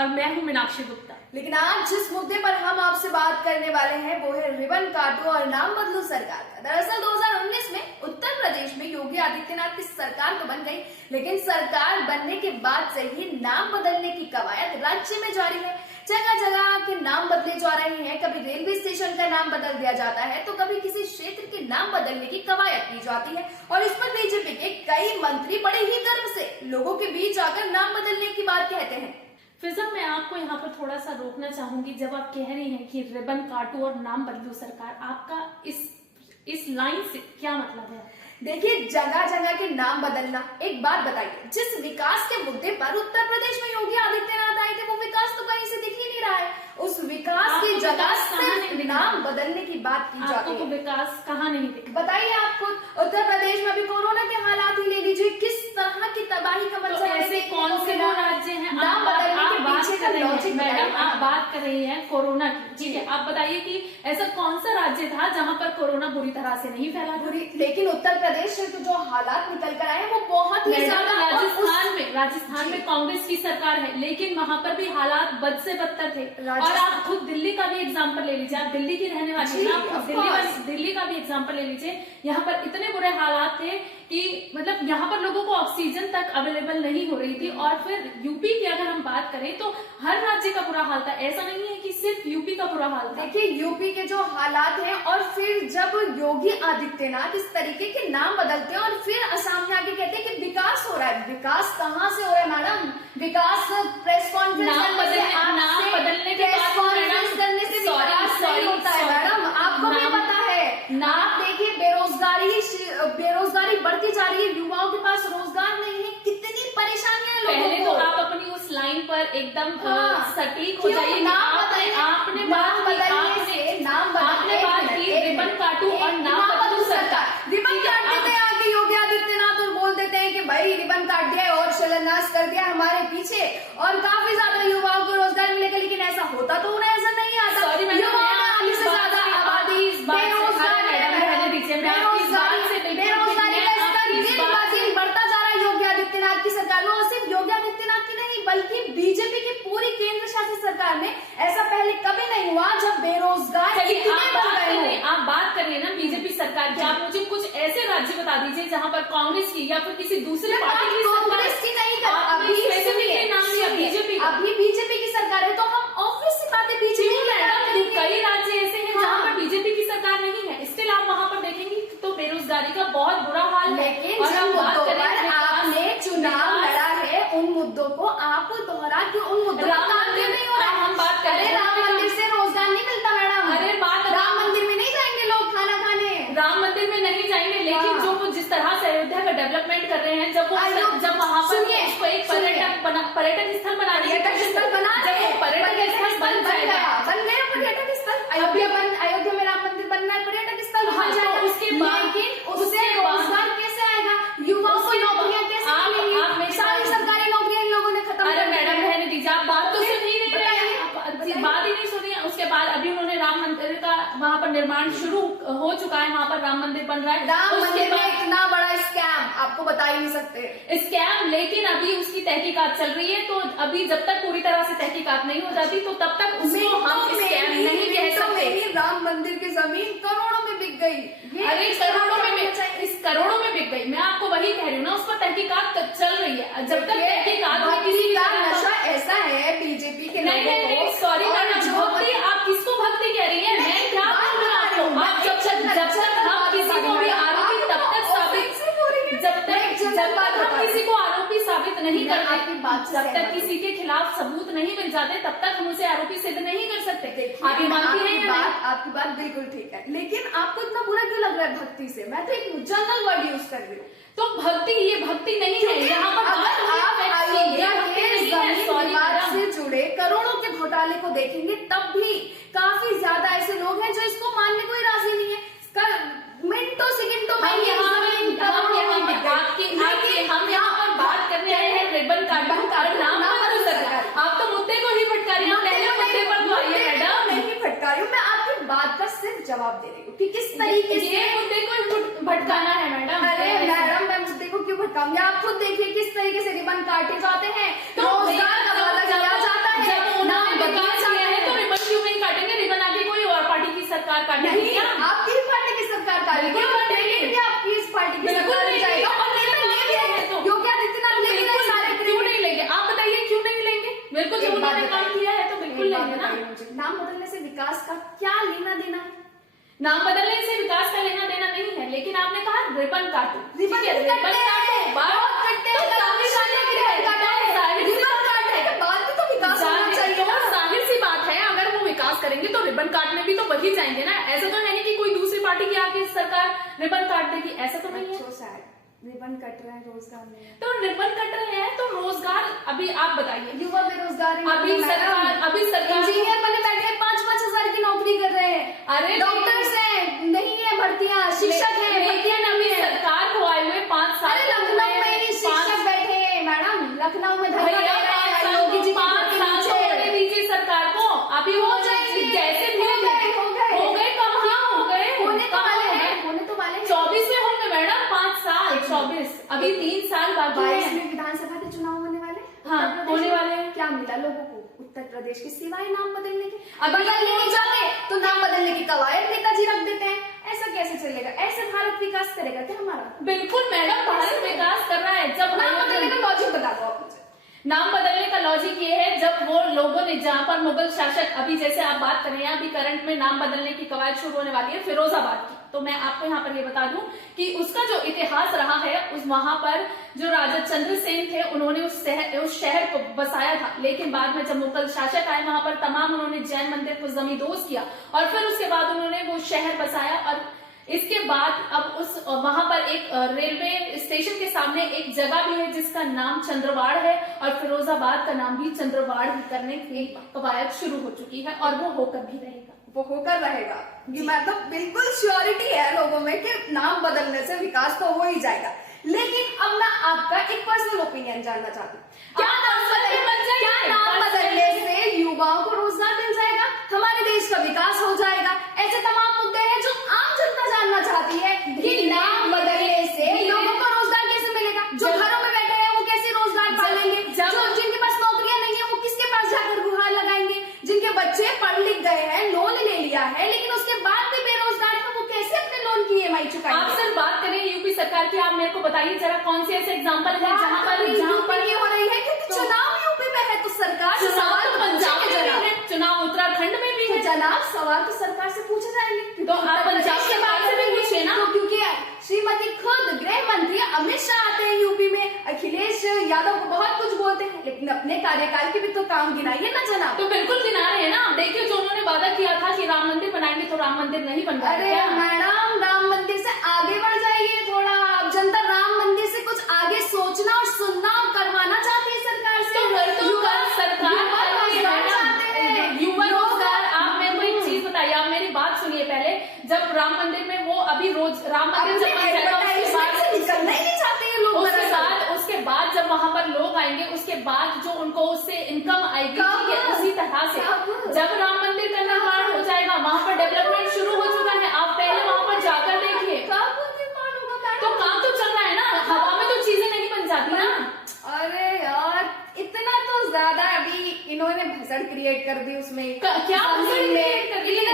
और मैं हूँ मीनाक्षी गुप्ता। लेकिन आज जिस मुद्दे पर हम आपसे बात करने वाले हैं वो है रिबन काटो और नाम बदलो सरकार का। दरअसल 2019 में उत्तर प्रदेश में योगी आदित्यनाथ की सरकार तो बन गई, लेकिन सरकार बनने के बाद से ही नाम बदलने की कवायद राज्य में जारी है। जगह जगह के नाम बदले जा रहे हैं। कभी रेलवे स्टेशन का नाम बदल दिया जाता है तो कभी किसी क्षेत्र के नाम बदलने की कवायद की जाती है, और इस पर बीजेपी के कई मंत्री बड़े ही गर्व से लोगों के बीच आकर नाम बदलने की बात कहते हैं। फिजा, मैं आपको यहाँ पर थोड़ा सा रोकना चाहूंगी। जब आप कह रही हैं कि रिबन काटो और नाम बदलो सरकार, आपका इस लाइन से क्या मतलब है? देखिए, जगह जगह के नाम बदलना, एक बात बताइए, जिस विकास के मुद्दे पर उत्तर प्रदेश में योगी आदित्यनाथ आए थे वो विकास तो कहीं से दिख ही नहीं रहा है। उस विकास की जगह सिर्फ नाम बदलने की बात की जाती है। विकास कहाँ नहीं दिख? बताइए आपको, उत्तर प्रदेश में अभी कोरोना के हालात ही ले लीजिए, किस तरह की तबाही का मंजर है। ऐसे कौन से राज्य हैं नाम बदलने के पीछे का लॉजिक? मैडम, आप बात कर रही हैं कोरोना की, ठीक है, आप बताइए कि ऐसा कौन सा राज्य था जहाँ पर कोरोना बुरी तरह से नहीं फैला? लेकिन उत्तर प्रदेश से जो हालात निकल कर आए वो बहुत ही ज्यादा। राजस्थान में कांग्रेस की सरकार है, लेकिन वहां पर भी हालात बद से बदतर थे। और आप खुद दिल्ली का भी एग्जाम्पल ले लीजिए, आप दिल्ली की रहने वाली हैं, आप दिल्ली का भी एग्जाम्पल ले लीजिए। यहाँ पर इतने बुरे हालात थे कि मतलब यहाँ पर लोगों को ऑक्सीजन तक अवेलेबल नहीं हो रही थी। और फिर यूपी की अगर हम बात करें तो हर राज्य का बुरा हाल था, ऐसा नहीं है कि सिर्फ यूपी का बुरा हाल था। देखिए, यूपी के जो हालात हैं, और फिर जब योगी आदित्यनाथ इस तरीके के नाम बदलते हैं और फिर असम में आके कहते हैं कि विकास हो रहा है। विकास कहाँ से हो रहा है मैडम? विकास प्रेस कॉन्फ्रेंस करने से विकास नहीं होता है मैडम, आपको भी पता है। आप देखिए, बेरोजगारी बढ़ती जा रही है, युवाओं के पास रोजगार नहीं है, कितनी परेशानियां हैं लोगों को। पहले तो आप अपनी उस लाइन पर एकदम सटीक हो जाइए। आपने बात की रिबन काटू और नाम बदलू सरकार। रिबन काट देते हैं आके योगी आदित्यनाथ और बोल देते हैं कि भाई रिबन काट दिया और शिलान्यास कर दिया हमारे पीछे, और काफी ज्यादा युवाओं को रोजगार मिलेगा। लेकिन ऐसा होता तो उन्हें ऐसा नहीं आता। युवाओं से ज्यादा आबादी बेरोजगारी का स्तर दिन ब दिन बढ़ता जा रहा है योगी आदित्यनाथ की सरकार में। और सिर्फ योगी आदित्यनाथ की नहीं, बल्कि बीजेपी की पूरी केंद्र शासित सरकार में ऐसा पहले कभी नहीं हुआ जब बेरोजगार आप बात कर रहे हैं ना बीजेपी सरकार की। आप मुझे कुछ ऐसे राज्य बता दीजिए जहाँ पर कांग्रेस की या फिर किसी दूसरे पार्टी की कांग्रेस की नहीं, अभी बीजेपी की सरकार है, तो हम ऑब्वियस सी बातें बीजेपी। कई राज्य ऐसे हैं जहाँ पर बीजेपी की सरकार नहीं है, स्टिल आप वहाँ पर देखेंगे तो बेरोजगारी का बहुत बुरा हाल है। लेकिन जिन मुद्दों पर आपने चुनाव लड़ा है उन मुद्दों को आप दोहरा के उन मुद्दों पर काम क्यों नहीं हो रहा है? हम बात कर रहे हैं राम मंदिर से रोजगार नहीं मिलता मैडम। अरे राम मंदिर में नहीं जाएंगे लोग खाना खाने? राम मंदिर में नहीं जाएंगे, लेकिन जो वो जिस तरह से अयोध्या का डेवलपमेंट कर रहे हैं, जब वहाँ पर उसको एक पर्यटन स्थल बना रही है, पर्यटन स्थल बन जाएगा। अयोध्या में राम मंदिर बनना है, पर्यटन स्थल बन जाएगा। उसके बाद उससे रोजगार कैसे आएगा? युवाओं को नौकरियां कैसे मिलेंगी? सारी सरकारी नौकरियां इन लोगों ने खत्म कर दी। मैडम रहने दीजिए, आप बात तो सुन ही नहीं रहे, बात ही नहीं सुनी। उसके बाद अभी उन्होंने राम मंदिर का वहाँ पर निर्माण शुरू हो चुका है, वहाँ पर राम मंदिर बन रहा है। राम मंदिर में इतना बड़ा स्कैम आपको बता ही नहीं सकते स्कैम, लेकिन अभी उसकी तहकीकात चल रही है। तो अभी जब तक पूरी तरह से तहकीकात नहीं हो जाती तो तब तक उसको हम स्कैम नहीं कह सकते। राम मंदिर की जमीन करोड़ों में बिक गई। अरे करोड़ों में बिक गई। मैं आपको वही कह रही हूँ ना, उस पर तहकीकात चल रही है। जब तक तहकीकात में किसी का नशा ऐसा है बीजेपी के नहीं, सॉरी मैडम, भक्ति, आप किसको भक्ति कह रही है? मैं क्या बोल रही हूँ आपको? जब तक हम किसी को भी आरोपी तब तक साबित, जब तक हम किसी को आरोपी साबित नहीं करते, जब तक किसी के खिलाफ सबूत नहीं मिल जाते, तब तक हम उसे आरोपी सिद्ध नहीं कर सकते। आप मानती हैं? आपकी बात बिल्कुल ठीक है, लेकिन आपको इतना बुरा क्यों लग रहा है भक्ति से? मैं तो एक जनरल वर्ड यूज कर रही हूँ। तो भक्ति, ये भक्ति नहीं है। यहाँ पर से जुड़े करोड़ों के घोटाले को देखेंगे तब भी काफी ज्यादा ऐसे लोग हैं जो इसको मानने को ही राजी नहीं है। मिनटों सेकंडों में हम यहाँ पर बात करने आए हैं रिबन काटू नाम बदलो सरकार। आप तो मुद्दे को ही भटका रही हैं, पहले मुद्दे पर तो आइए मैडम। नहीं भटका रही हूँ, मैं आपकी बात का सिर्फ जवाब दे रही हूँ कि किस तरीके से मुद्दे को भटकाना है मैडम। अरे मैडम, मैं मुद्दे को क्यों भटकाऊंगी? आप खुद देखिए किस तरीके से रिबन काटे जाते हैं, रोजगार का वादा किया जाता है। नाम बदलने से विकास का लेना देना नहीं है, लेकिन आपने कहा रिबन काटो, रिबन ठीक है, रिबन काटो, बाद जाहिर सी बात है, अगर वो विकास करेंगे तो रिबन काटने भी तो वही जाएंगे ना। ऐसा तो है नहीं कि कोई दूसरी पार्टी की आके सरकार रिबन काट देगी, ऐसा तो नहीं है। रिबन कट रहा है, रोजगार नहीं है, तो रिबन कट रहे हैं तो रोजगार, अभी आप बताइए, युवा बेरोजगार, अभी सरकार इंजीनियर बने बैठे हैं, 5-5 हजार की नौकरी कर रहे हैं, अरे डॉक्टर्स हैं, नहीं है भर्तियां, शिक्षक है, भर्तियां नहीं है। सरकार को आए हुए 5 साल, अरे लखनऊ में ही शिक्षक बैठे हैं मैडम, लखनऊ में धरना दे रहे हैं योगी जी, 5 साल होने दीजिए सरकार को, अभी हो जाएंगे, जैसे भी हो गए कहाँ हो गए, होने तो वाले हैं 24 में होंगे मैडम, 5 साल 24, अभी 3 साल बाकी 22 है। में विधानसभा के चुनाव होने वाले, हाँ होने वाले हैं। क्या मिला लोगों को उत्तर प्रदेश की सिवाय नाम बदलने के? अब बदलने नहीं चाहते तो नाम बदलने की कवायद नेताजी रख देते हैं। ऐसा कैसे चलेगा? ऐसे भारत विकास करेगा क्या हमारा? बिल्कुल मैडम, भारत विकास कर रहा है। जब नाम बदलने का लॉजिक बता दो आप मुझे। नाम बदलने का लॉजिक ये है, जब वो लोगों ने, जहां पर मुगल शासक, अभी जैसे आप बात कर रहे हैं, अभी करंट में नाम बदलने की कवायद शुरू होने वाली है फिरोजाबाद की, तो मैं आपको यहाँ पर ये बता दूं कि उसका जो इतिहास रहा है, उस वहां पर जो राजा चंद्रसेन थे, उन्होंने उस शहर को बसाया था, लेकिन बाद में जब मुगल शासक आए, वहां पर तमाम उन्होंने जैन मंदिर को जमींदोज किया और फिर उसके बाद उन्होंने वो शहर बसाया। और इसके बाद अब वहां पर एक रेलवे स्टेशन के सामने एक जगह भी है जिसका नाम चंद्रवाड़ है, और फिरोजाबाद का नाम भी चंद्रवाड़ ही करने की कवायद शुरू हो चुकी है, और वो होकर भी रहेगा। वो होकर रहेगा, ये मतलब बिल्कुल श्योरिटी है लोगों में कि नाम बदलने से विकास तो हो ही जाएगा। लेकिन अब मैं आपका एक पर्सनल ओपिनियन जानना चाहती हूँ, क्या नाम बदलने से युवाओं को रोजगार मिल जाएगा, हमारे देश का विकास हो जाएगा? ऐसे तमाम मुद्दे हैं जो आम जनता जानना चाहती है कि नाम बदलने से लोगों को रोजगार कैसे मिलेगा? जो घरों में बैठे हैं वो कैसे रोजगार पालेंगे? जो जिनके पास नौकरियां नहीं है वो किसके पास जाकर गुहार लगाएंगे? जिनके बच्चे पढ़ लिख गए हैं, लोन ले लिया है, लेकिन उसके बाद भी बेरोजगार है, वो कैसे अपने लोन की EMI चुकाएंगे? आप सिर्फ बात करें यूपी सरकार की, आप मेरे को बताइए जरा कौन से ऐसे एग्जाम्पल है जहाँ पर ये हो रही है, क्योंकि चुनाव यूपी में है तो सरकार से सवाल तो पंजाब में है, चुनाव उत्तराखंड में भी है जनाब, सवाल तो सरकार से पूछे जाएंगे। तो आप पंजाब के बात से भी पूछिए ना, क्योंकि श्रीमती खुद गृह मंत्री अमित शाह आते हैं यूपी में, अखिलेश यादव को बहुत कुछ बोलते हैं, लेकिन अपने कार्यकाल के भी तो काम गिनाइए ना जनाब। तो बिल्कुल गिना रहे हैं ना, देखिए जो उन्होंने वादा किया था कि राम मंदिर बनाएंगे, तो राम मंदिर नहीं बन रहा। अरे मैडम, राम मंदिर से आगे बढ़ जाइए थोड़ा, अब जनता राम मंदिर से कुछ आगे सोचना और सुनना और करवाना चाहती है सरकार से। युवा रोजगार, आप मेरे को एक चीज बताइए, आप मेरी बात सुनिए पहले। जब राम मंदिर में वो अभी रोज राम मंदिर जब बन जाएगा, निकलना ही नहीं चाहते हैं लोग। उसके बाद जब वहां पर लोग आएंगे, उसके बाद जो उनको उससे इनकम आएगी, उसी तरह से जब राम मंदिर का निर्माण हो जाएगा, वहां पर डेवलपमेंट शुरू हो चुका है, आप पहले वहां पर जाकर देखिए, तो काम तो चल रहा है ना, हवा में तो चीजें नहीं बन जाती ना। अरे यार, इतना तो ज्यादा अभी इन्होंने भसड़ क्रिएट कर दी उसमें, क्या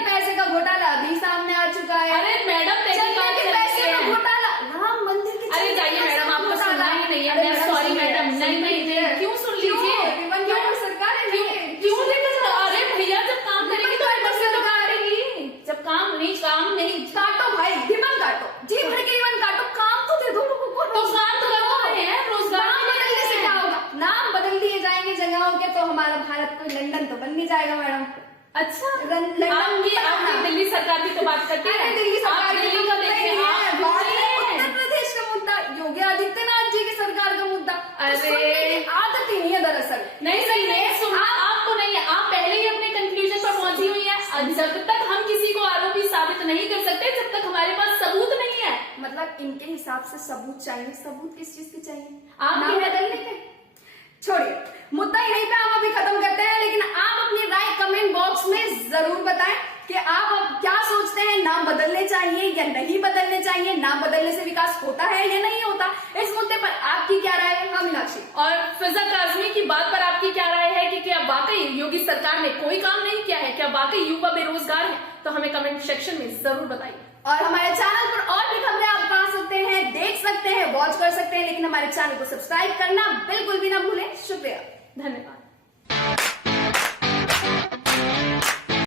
पैसे का घोटाला अभी सामने आ चुका है। अरे मैडम, पैसे का घोटाला, राम मंदिर के, अरे जाइए मैडम, आपको सुनना ही नहीं है, सॉरी मैडम, नहीं क्यों सुन लीजिए, सरकार क्यों लेकर, अरे भैया जब काम करेगी तो तो काटेगी, जब काम नहीं काटो भाई, रिबन काटो, जी भर के रिबन काटो, काम तो दे दो लोगों को, तो काम तो करवा रहे हैं, रोजगार बदलने से क्या होगा? नाम बदल दिए जाएंगे जगहों के तो हमारा भारत कोई लंदन तो बन नहीं जाएगा मैडम। अच्छा, आपकी दिल्ली सरकार की तो बात करते हैं, दिल्ली सरकार दिल्ली का देखिए, उत्तर प्रदेश का मुद्दा, योगी आदित्यनाथ जी की सरकार का मुद्दा, अरे आदत ही नहीं है दरअसल। नहीं सही है, आपको नहीं है, आप पहले ही अपने कंक्लूजन पर पहुंची हुई है। जब तक हम किसी को आरोपी साबित नहीं कर सकते, जब तक हमारे पास सबूत नहीं है। मतलब इनके हिसाब से सबूत चाहिए, सबूत किस चीज के चाहिए? आप बदलने के। छोड़िए, मुद्दा यहीं पे हम अभी खत्म करते हैं, लेकिन आप अपनी राय कमेंट बॉक्स में जरूर बताएं कि आप अब क्या सोचते हैं, नाम बदलने चाहिए या नहीं बदलने चाहिए, नाम बदलने से विकास होता है या नहीं होता, इस मुद्दे पर आपकी क्या राय है? हाँ मीनाक्षी, और फिजा काजमी की बात पर आपकी क्या राय है कि क्या वाकई योगी सरकार ने कोई काम नहीं किया है, क्या वाकई युवा बेरोजगार है? तो हमें कमेंट सेक्शन में जरूर बताइए। और हमारे चैनल पर और भी खबरें आप पा सकते हैं, देख सकते हैं, वॉच कर सकते हैं, लेकिन हमारे चैनल को सब्सक्राइब करना बिल्कुल भी ना भूलें। शुक्रिया, धन्यवाद।